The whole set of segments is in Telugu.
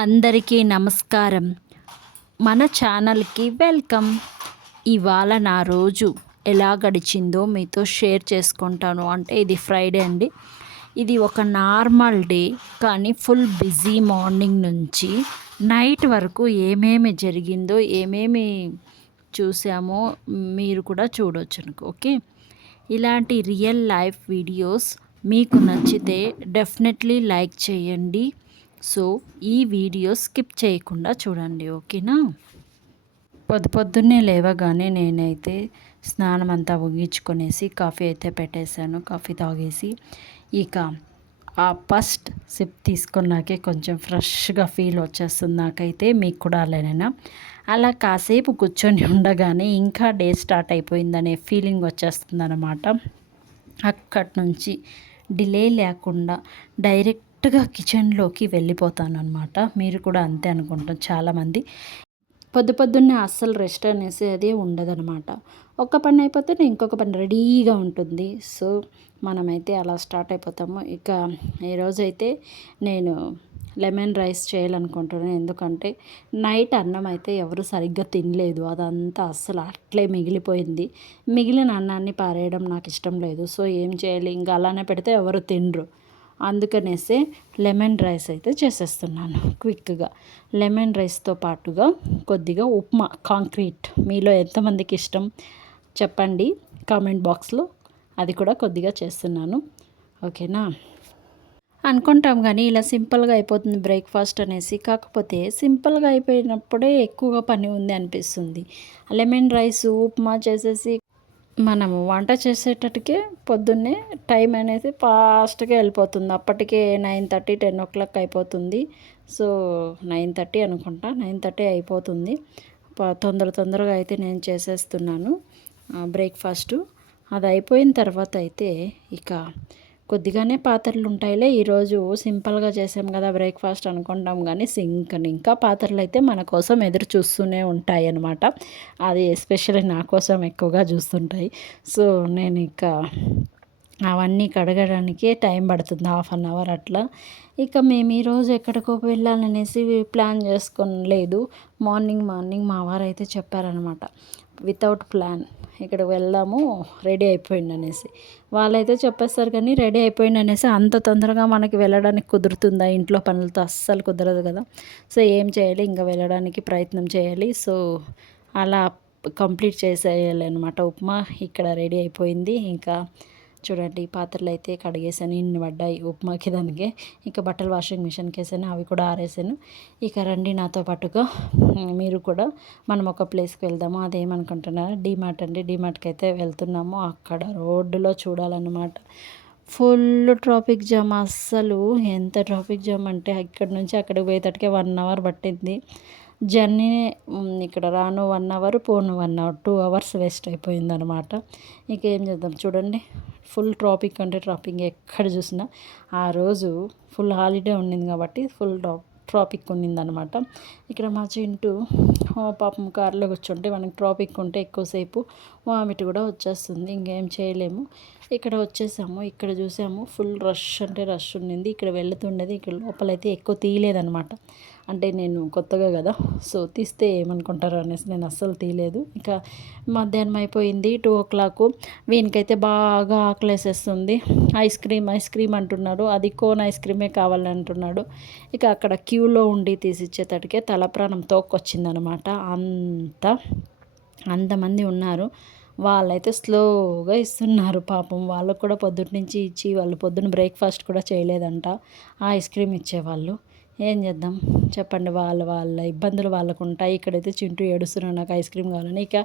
అందరికీ నమస్కారం. మన ఛానల్కి వెల్కమ్. ఇవాళ నా రోజు ఎలా గడిచిందో మీతో షేర్ చేసుకుంటాను. అంటే ఇది ఫ్రైడే అండి. ఇది ఒక నార్మల్ డే, కానీ ఫుల్ బిజీ మార్నింగ్ నుంచి నైట్ వరకు ఏమేమి జరిగిందో, ఏమేమి చూసామో మీరు కూడా చూడొచ్చు. ఓకే, ఇలాంటి రియల్ లైఫ్ వీడియోస్ మీకు నచ్చితే డెఫినెట్లీ లైక్ చేయండి. సో ఈ వీడియో స్కిప్ చేయకుండా చూడండి, ఓకేనా. పొద్దున్నే లేవగానే నేనైతే స్నానం అంతా ముగించుకొనేసి కాఫీ అయితే పెట్టేశాను. కాఫీ తాగేసి ఇక ఆ ఫస్ట్ సిప్ తీసుకున్నాకే కొంచెం ఫ్రెష్గా ఫీల్ వచ్చేస్తుంది నాకైతే. మీకు కూడా అలానేనా? అలా కాసేపు కూర్చొని ఉండగానే ఇంకా డే స్టార్ట్ అయిపోయిందనే ఫీలింగ్ వచ్చేస్తుంది అన్నమాట. అక్కడి నుంచి డిలే లేకుండా డైరెక్ట్గా కిచెన్లోకి వెళ్ళిపోతాను అనమాట. మీరు కూడా అంతే అనుకుంటాం చాలామంది. పొద్దున్నే అస్సలు రెస్ట్ అనేసి అది ఉండదనమాట. ఒక పని అయిపోతే ఇంకొక పని రెడీగా ఉంటుంది. సో మనమైతే అలా స్టార్ట్ అయిపోతాము. ఇక ఈరోజైతే నేను లెమన్ రైస్ చేయాలనుకుంటున్నాను. ఎందుకంటే నైట్ అన్నం అయితే ఎవరు సరిగ్గా తినలేదు. అదంతా అస్సలు అట్లే మిగిలిపోయింది. మిగిలిన అన్నాన్ని పారేయడం నాకు ఇష్టం లేదు. సో ఏం చేయాలి, ఇంకా అలానే పెడితే ఎవరు తినరు. అందుకనేసే లెమన్ రైస్ అయితే చేసేస్తున్నాను క్విక్గా. లెమన్ రైస్తో పాటుగా కొద్దిగా ఉప్మా కాంక్రీట్, మీలో ఎంతమందికి ఇష్టం చెప్పండి కామెంట్ బాక్స్లో. అది కూడా కొద్దిగా చేస్తున్నాను, ఓకేనా. అనుకుంటాం కానీ ఇలా సింపుల్గా అయిపోతుంది బ్రేక్ఫాస్ట్ అనేసి. కాకపోతే సింపుల్గా అయిపోయినప్పుడే ఎక్కువగా పని ఉంది అనిపిస్తుంది. లెమన్ రైస్ ఉప్మా చేసేసి మనము వంట చేసేటట్టుకే పొద్దున్నే టైం అనేది ఫాస్ట్గా వెళ్ళిపోతుంది. అప్పటికే 9:30 10 o'clock అయిపోతుంది. సో 9:30 అనుకుంటా, 9:30 అయిపోతుంది. తొందరగా అయితే నేను చేసేస్తున్నాను బ్రేక్ఫాస్టు. అది అయిపోయిన తర్వాత అయితే ఇక కొద్దిగానే పాత్రలు ఉంటాయిలే, ఈరోజు సింపుల్గా చేసాం కదా బ్రేక్ఫాస్ట్ అనుకుంటాం. కానీ ఇంకా పాత్రలు అయితే మన కోసం ఎదురు చూస్తూనే ఉంటాయి అన్నమాట. అది ఎస్పెషల్లీ నా కోసం ఎక్కువగా చూస్తుంటాయి. సో నేను ఇక అవన్నీ కడగడానికే టైం పడుతుంది, 1/2 hour అట్లా. ఇక మేము ఈరోజు ఎక్కడికో వెళ్ళాలనేసి ప్లాన్ చేసుకోలేదు. మార్నింగ్ మా వారు అయితే చెప్పారనమాట, వితౌట్ ప్లాన్ ఇక్కడ వెళ్దాము రెడీ అయిపోయింది అనేసి. వాళ్ళైతే చెప్పేస్తారు కానీ రెడీ అయిపోయింది అనేసి అంత తొందరగా మనకి వెళ్ళడానికి కుదురుతుందా? ఇంట్లో పనులతో అస్సలు కుదరదు కదా. సో ఏం చేయాలి, ఇంకా వెళ్ళడానికి ప్రయత్నం చేయాలి. సో అలా కంప్లీట్ చేసేయాలి అనమాట. ఉప్మా ఇక్కడ రెడీ అయిపోయింది. ఇంకా చూడండి పాత్రలు అయితే కడిగేసాను, ఇన్ని పడ్డాయి ఉప్మాకి దానికి. ఇంకా బట్టలు వాషింగ్ మిషన్కి వేసాను, అవి కూడా ఆరేసాను. ఇక రండి నాతో పాటుగా మీరు కూడా మనం ఒక ప్లేస్కి వెళ్దాము. అదేమనుకుంటున్నారా, డీమార్ట్ అండి. డీమార్ట్కి అయితే వెళ్తున్నాము. అక్కడ రోడ్డులో చూడాలన్నమాట ఫుల్ ట్రాఫిక్ జామ్. అస్సలు ఎంత ట్రాఫిక్ జామ్ అంటే ఇక్కడి నుంచి అక్కడికి పోయేటట్టుకే 1 hour పట్టింది జర్నీ. ఇక్కడ రాను 1 hour, పోను 1 hour, 2 hours వేస్ట్ అయిపోయిందనమాట. ఇక ఏం చేద్దాం చూడండి, ఫుల్ ట్రాఫిక్ అంటే ట్రాఫిక్ ఎక్కడ చూసినా. ఆ రోజు ఫుల్ హాలిడే ఉండింది కాబట్టి ఫుల్ ట్రాఫిక్ ఉన్నిందనమాట. ఇక్కడ మా చింటూ పాపం కారులో కూర్చుంటే మనకి ట్రాఫిక్ ఉంటే ఎక్కువసేపు వామిట్ కూడా వచ్చేస్తుంది. ఇంకేం చేయలేము. ఇక్కడ వచ్చేసాము. ఇక్కడ చూసాము ఫుల్ రష్ అంటే రష్ ఉండింది. ఇక్కడ వెళ్తుండేది, ఇక్కడ లోపలైతే ఎక్కువ తీయలేదనమాట. అంటే నేను కొత్తగా కదా, సో తీస్తే ఏమనుకుంటారో అనేసి నేను అస్సలు తీయలేదు. ఇంకా మధ్యాహ్నం అయిపోయింది, 2 o'clock. వీనికైతే బాగా ఆకలేసేస్తుంది. ఐస్ క్రీమ్ అంటున్నాడు. అది కోన్ ఐస్ క్రీమే కావాలని అంటున్నాడు. ఇక అక్కడ క్యూలో ఉండి తీసిచ్చేటట్టుకే తలప్రాణం తోక్కొచ్చిందనమాట. అంతమంది ఉన్నారు. వాళ్ళైతే స్లోగా ఇస్తున్నారు పాపం. వాళ్ళకు కూడా పొద్దున్న నుంచి ఇచ్చి వాళ్ళు పొద్దున్న బ్రేక్ఫాస్ట్ కూడా చేయలేదంట. ఆ ఐస్ క్రీమ్ ఇచ్చేవాళ్ళు. ఏం చేద్దాం చెప్పండి, వాళ్ళ ఇబ్బందులు వాళ్ళకు ఉంటాయి. ఇక్కడైతే చింటూ ఏడుస్తున్నాడు నాకు ఐస్ క్రీమ్ కావాలని. ఇక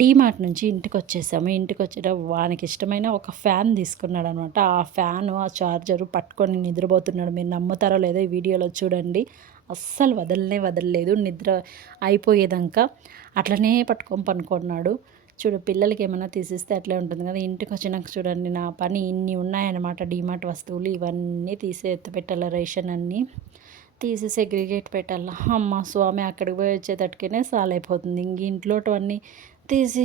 డీమార్ట్ నుంచి ఇంటికి వచ్చేసాము. ఇంటికి వచ్చేట వానికి ఇష్టమైన ఒక ఫ్యాన్ తీసుకున్నాడు అనమాట. ఆ ఫ్యాను ఆ చార్జరు పట్టుకొని నిద్రపోతున్నాడు. మీరు నమ్ముతారో లేదో ఈ వీడియోలో చూడండి. అస్సలు వదలలేదు. నిద్ర అయిపోయేదాకా అట్లనే పట్టుకొని పనుకున్నాడు. చూడు, పిల్లలకి ఏమైనా తీసిస్తే అట్లే ఉంటుంది కదా. ఇంటికి వచ్చినాక చూడండి నా పని ఇన్ని ఉన్నాయన్నమాట. డీమార్ట్ వస్తువులు ఇవన్నీ తీసి ఎత్తిపెట్టాలి, రేషన్ అన్నీ తీసి సెగ్రిగేట్ పెట్టాల. అమ్మ స్వామి, అక్కడికి పోయి వచ్చేటట్టుగానే సాలైపోతుంది. ఇంక ఇంట్లోటివన్నీ తీసి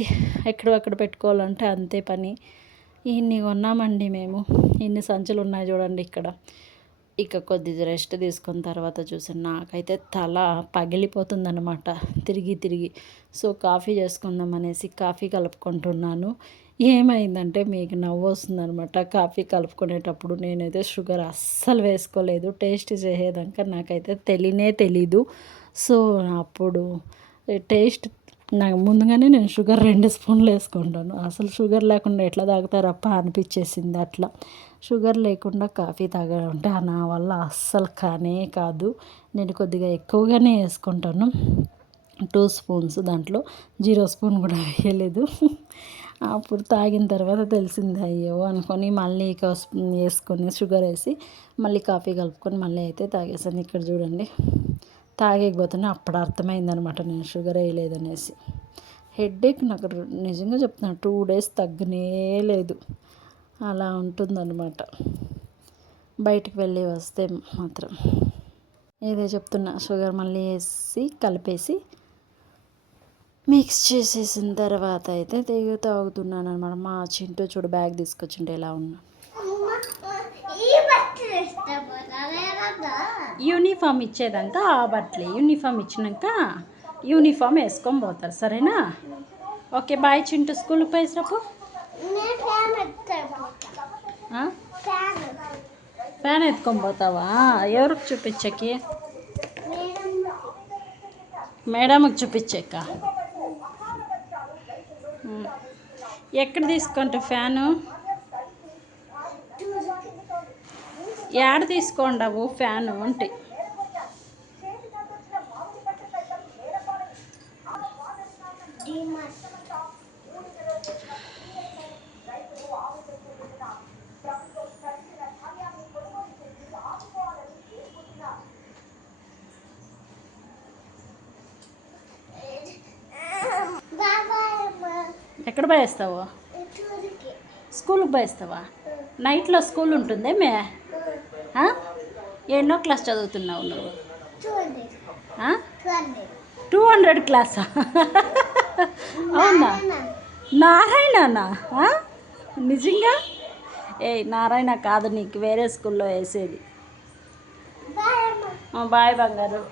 ఎక్కడక్కడ పెట్టుకోవాలంటే అంతే పని. ఇన్ని కొన్నామండి మేము. ఇన్ని సంచులు ఉన్నాయి చూడండి ఇక్కడ. ఇక కొద్దిగా రెస్ట్ తీసుకున్న తర్వాత చూసాను, నాకైతే తల పగిలిపోతుందన్నమాట తిరిగి తిరిగి. సో కాఫీ చేసుకుందాం అనేసి కాఫీ కలుపుకుంటున్నాను. ఏమైందంటే మీకు నవ్వు వస్తుందనమాట. కాఫీ కలుపుకునేటప్పుడు నేనైతే షుగర్ అస్సలు వేసుకోలేదు. టేస్ట్ చేసేదాకా నాకైతే తెలీదు. సో అప్పుడు టేస్ట్ నాకు ముందుగానే నేను షుగర్ 2 స్పూన్లు వేసుకుంటాను. అసలు షుగర్ లేకుండా ఎట్లా తాగుతారప్ప అనిపించేసింది అట్లా. షుగర్ లేకుండా కాఫీ తాగాలంటే నా వల్ల అస్సలు కానే కాదు. నేను కొద్దిగా ఎక్కువగానే వేసుకుంటాను. 2 స్పూన్స్, దాంట్లో 0 స్పూన్ కూడా వేయలేదు. అప్పుడు తాగిన తర్వాత తెలిసింది అయ్యో అనుకొని మళ్ళీ వేసుకొని షుగర్ వేసి మళ్ళీ కాఫీ కలుపుకొని మళ్ళీ అయితే తాగేసాను. ఇక్కడ చూడండి తాగేకపోతున్నా అప్పుడు అర్థమైందనమాట నేను షుగర్ వేయలేదనేసి. హెడేక్ నాకు నిజంగా చెప్తున్నాను 2 డేస్ తగ్గనే లేదు. అలా ఉంటుందన్నమాట బయటికి వెళ్ళి వస్తే మాత్రం. ఇదే చెప్తున్నా, షుగర్ మళ్ళీ వేసి కలిపేసి మిక్స్ చేసేసిన తర్వాత అయితే తాగుతున్నాను అనమాట. మా చింటూ చూడు బ్యాగ్ తీసుకొచ్చింటే ఎలా ఉన్నా. యూనిఫామ్ ఇచ్చేదాక ఆ బట్టలే, యూనిఫామ్ ఇచ్చినాక యూనిఫామ్ వేసుకొని పోతారు, సరేనా? ఓకే బాయ్ చింటూ, స్కూల్కి పోయేసపు ఫ్యాన్ ఎత్తుకొని పోతావా? ఎవరికి చూపించకి? మేడంకి చూపించాక ఎక్కడ తీసుకుంటావు ఫ్యాను? ఏడ తీసుకోండావు ఫ్యాను అంటే? ఎక్కడ పోయేస్తావు? స్కూల్కి పోయేస్తావా? నైట్లో స్కూల్ ఉంటుందే మే? ఎన్నో క్లాస్ చదువుతున్నావు నువ్వు? 200 క్లాసా? అవునా? నారాయణనా? నిజంగా? నారాయణ కాదు, నీకు వేరే స్కూల్లో వేసేది. బాయ్ బంగారు.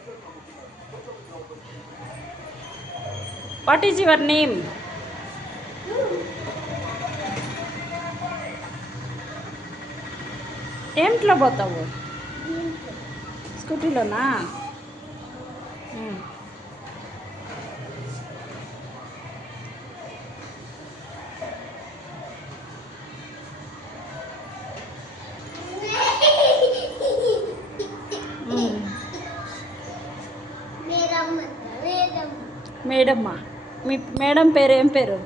What is your name? ఏమిట్లో పోతావు? స్కూటీలోనా? మేడమ్మా? మీ మేడం పేరు ఏం పేరు?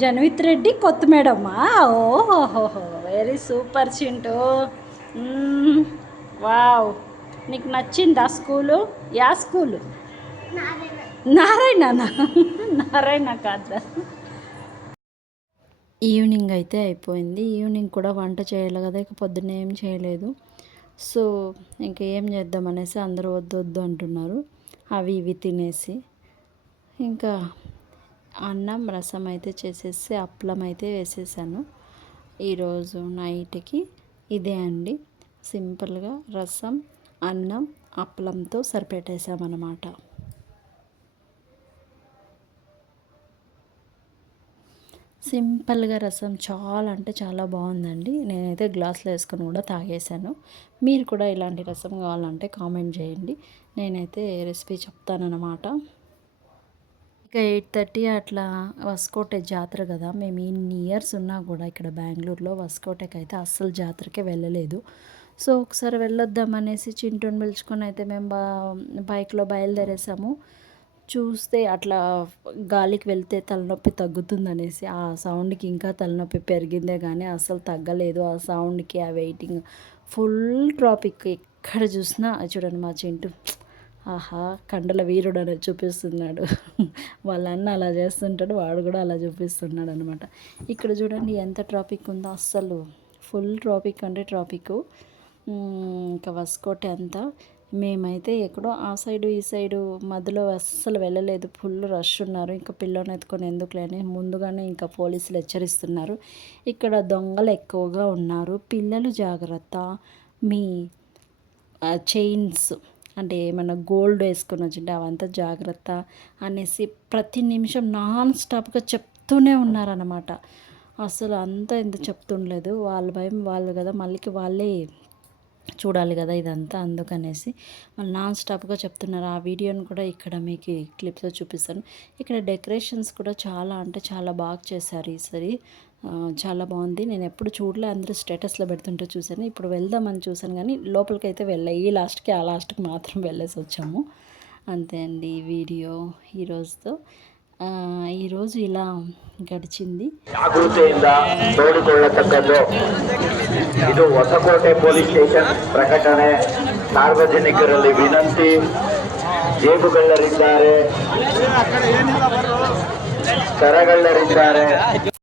జనవిత్ రెడ్డి కొత్త మేడమ్మా? ఓహోహో, వెరీ సూపర్ చింటూ. వావ్, నీకు నచ్చిందా school? Yeah school? Narayana? Narayana కాదా? ఈవినింగ్ అయితే అయిపోయింది. ఈవినింగ్ కూడా వంట చేయాలి కదా, ఇక పొద్దున్నే ఏం చేయలేదు. సో ఇంకా ఏం చేద్దాం అనేసి అందరూ వద్దు అంటున్నారు. అవి ఇవి తినేసి ఇంకా అన్నం రసం అయితే చేసేసి అప్పలం అయితే వేసేసాను. ఈరోజు నైట్కి ఇదే అండి, సింపుల్గా రసం అన్నం అప్పలంతో సరిపెట్టేసామన్నమాట. సింపుల్గా రసం చాలా అంటే చాలా బాగుందండి. నేనైతే గ్లాస్లో వేసుకొని కూడా తాగేసాను. మీరు కూడా ఇలాంటి రసం కావాలంటే కామెంట్ చేయండి, నేనైతే రెసిపీ చెప్తానన్నమాట. ఇక 8:30 అట్లా వస్కోటె జాతర కదా, మేము ఇన్ని ఇయర్స్ ఉన్నా కూడా ఇక్కడ బెంగళూరులో వస్కోటెకి అయితే అస్సలు జాతరకే వెళ్ళలేదు. సో ఒకసారి వెళ్ళొద్దామనేసి చింటూని పిలుచుకొని అయితే మేము బైక్లో బయలుదేరేసాము. చూస్తే అట్లా గాలికి వెళ్తే తలనొప్పి తగ్గుతుందనేసి ఆ సౌండ్కి ఇంకా తలనొప్పి పెరిగిందే కానీ అసలు తగ్గలేదు. ఆ సౌండ్కి, ఆ వెయిటింగ్, ఫుల్ ట్రాఫిక్. ఎక్కడ చూసినా చూడండి మా చింటూ ఆహా కండల వీరుడు అనేది చూపిస్తున్నాడు. వాళ్ళ అన్న అలా చేస్తుంటాడు, వాడు కూడా అలా చూపిస్తున్నాడు అనమాట. ఇక్కడ చూడండి ఎంత ట్రాఫిక్ ఉందో, అస్సలు ఫుల్ ట్రాఫిక్ అంటే ట్రాఫిక్. ఇంకా వస్కోటె అంతా మేమైతే ఎక్కడో ఆ సైడు ఈ సైడు మధ్యలో అస్సలు వెళ్ళలేదు. ఫుల్ రష్ ఉన్నారు. ఇంకా పిల్లోని ఎత్తుకొని ఎందుకులే అని ముందుగానే ఇంకా పోలీసులు హెచ్చరిస్తున్నారు. ఇక్కడ దొంగలు ఎక్కువగా ఉన్నారు, పిల్లలు జాగ్రత్త, మీ చైన్స్ అంటే ఏమన్నా గోల్డ్ వేసుకొని వచ్చింటే అవంతా జాగ్రత్త అనేసి ప్రతి నిమిషం నాన్ స్టాప్గా చెప్తూనే ఉన్నారన్నమాట. అసలు అంతా ఇంత చెప్తుండలేదు. వాళ్ళ భయం వాళ్ళు కదా, మళ్ళీ వాళ్ళే చూడాలి కదా ఇదంతా, అందుకనేసి వాళ్ళు నాన్ స్టాప్గా చెప్తున్నారు. ఆ వీడియోని కూడా ఇక్కడ మీకు క్లిప్స్లో చూపిస్తాను. ఇక్కడ డెకరేషన్స్ కూడా చాలా అంటే చాలా బాగా చేశారు ఈసారి. చాలా బాగుంది. నేను ఎప్పుడు చూడలే, అందరూ స్టేటస్లో పెడుతుంటే చూశాను. ఇప్పుడు వెళ్దామని చూశాను కానీ లోపలికైతే వెళ్ళా. ఈ లాస్ట్కి ఆ లాస్ట్కి మాత్రం వెళ్ళేసి వచ్చాము. అంతే అండి ఈ వీడియో ఈరోజుతో. ఈరోజు ఇలా ಗಡಿಚಿಂದಿ ಜಾಗೃತಿಯಿಂದ ನೋಡಿಕೊಳ್ಳತಕ್ಕದ್ದು. ಇದು ಹೊಸಕೋಟೆ ಪೊಲೀಸ್ ಸ್ಟೇಷನ್ ಪ್ರಕಟಣೆ. ಸಾರ್ವಜನಿಕರಲ್ಲಿ ವಿನಂತಿ, ಜೇಬುಗಳ್ಳರಿದ್ದಾರೆ, ಕರಗಳ್ಳರಿದ್ದಾರೆ.